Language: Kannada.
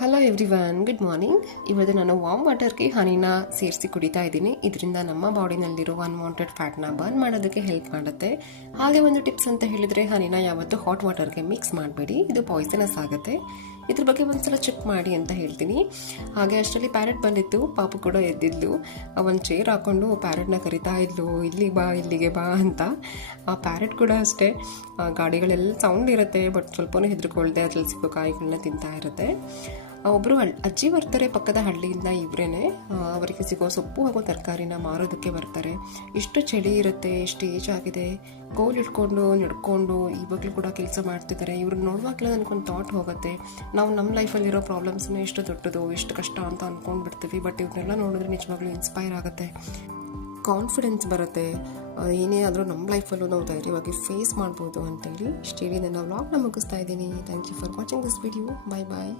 Hello everyone, good morning. ಇವತ್ತು ನಾನು ವಾಮ್ ವಾಟರ್ಗೆ ಹನಿನ ಸೇರಿಸಿ ಕುಡಿತಾ ಇದ್ದೀನಿ. ಇದರಿಂದ ನಮ್ಮ ಬಾಡಿನಲ್ಲಿರೋ ಅನ್ವಾಂಟೆಡ್ ಫ್ಯಾಟ್ನ ಬರ್ನ್ ಮಾಡೋದಕ್ಕೆ ಹೆಲ್ಪ್ ಮಾಡುತ್ತೆ. ಹಾಗೆ ಒಂದು ಟಿಪ್ಸ್ ಅಂತ ಹೇಳಿದರೆ, ಹನಿನ ಯಾವತ್ತೂ ಹಾಟ್ ವಾಟರ್ಗೆ ಮಿಕ್ಸ್ ಮಾಡಬೇಡಿ, ಇದು ಪಾಯ್ಸನಸ್ ಆಗುತ್ತೆ. ಇದ್ರ ಬಗ್ಗೆ ಒಂದ್ಸಲ ಚೆಕ್ ಮಾಡಿ ಅಂತ ಹೇಳ್ತೀನಿ. ಹಾಗೆ ಅಷ್ಟರಲ್ಲಿ ಪ್ಯಾರೆಟ್ ಬಂದಿತ್ತು, ಪಾಪು ಕೂಡ ಎದ್ದಿದ್ಲು. ಒಂದು ಚೇರ್ ಹಾಕ್ಕೊಂಡು ಪ್ಯಾರೆಟ್ನ ಕರಿತಾ ಇದ್ಲು, ಇಲ್ಲಿಗೆ ಬಾ ಅಂತ. ಆ ಪ್ಯಾರೆಟ್ ಕೂಡ ಅಷ್ಟೇ, ಗಾಡಿಗಳೆಲ್ಲ ಸೌಂಡ್ ಇರುತ್ತೆ, ಬಟ್ ಸ್ವಲ್ಪನೂ ಹೆದರ್ಕೊಳ್ದೆ ಅದ್ರಲ್ಲಿ ಸಿಗೋ ಕಾಯಿಗಳನ್ನ ತಿಂತಾ ಇರುತ್ತೆ. ಒಬ್ಬರು ಅಜ್ಜಿ ಬರ್ತಾರೆ ಪಕ್ಕದ ಹಳ್ಳಿಯಿಂದ, ಇವರೇನೆ ಅವರಿಗೆ ಸಿಗೋ ಸೊಪ್ಪು ಹಾಗೂ ತರಕಾರಿನ ಮಾರೋದಕ್ಕೆ ಬರ್ತಾರೆ. ಇಷ್ಟು ಚಳಿ ಇರುತ್ತೆ, ಎಷ್ಟು ಏಜ್ ಆಗಿದೆ, ಕೋಲ್ ಇಟ್ಕೊಂಡು ನಡ್ಕೊಂಡು ಇವಾಗಲೂ ಕೂಡ ಕೆಲಸ ಮಾಡ್ತಿದ್ದಾರೆ. ಇವ್ರನ್ನ ನೋಡುವಾಗಲೇ ನನಗೊಂದು ಥಾಟ್ ಹೋಗುತ್ತೆ, ನಾವು ನಮ್ಮ ಲೈಫಲ್ಲಿರೋ ಪ್ರಾಬ್ಲಮ್ಸ್ನ ಎಷ್ಟು ದೊಡ್ಡದು, ಎಷ್ಟು ಕಷ್ಟ ಅಂತ ಅಂದ್ಕೊಂಡ್ಬಿಡ್ತೀವಿ. ಬಟ್ ಇವ್ರನ್ನೆಲ್ಲ ನೋಡಿದ್ರೆ ನಿಜವಾಗ್ಲೂ ಇನ್ಸ್ಪೈರ್ ಆಗುತ್ತೆ, ಕಾನ್ಫಿಡೆನ್ಸ್ ಬರುತ್ತೆ. ಏನೇ ಆದರೂ ನಮ್ಮ ಲೈಫಲ್ಲೂ ನಾವು ಧೈರ್ಯವಾಗಿ ಫೇಸ್ ಮಾಡ್ಬೋದು ಅಂತೇಳಿ ಇಷ್ಟು ಹೇಳಿ ನನ್ನ ವ್ಲಾಗ್ನ ಮುಗಿಸ್ತಾ ಇದ್ದೀನಿ. Thank you for watching this video. Bye bye.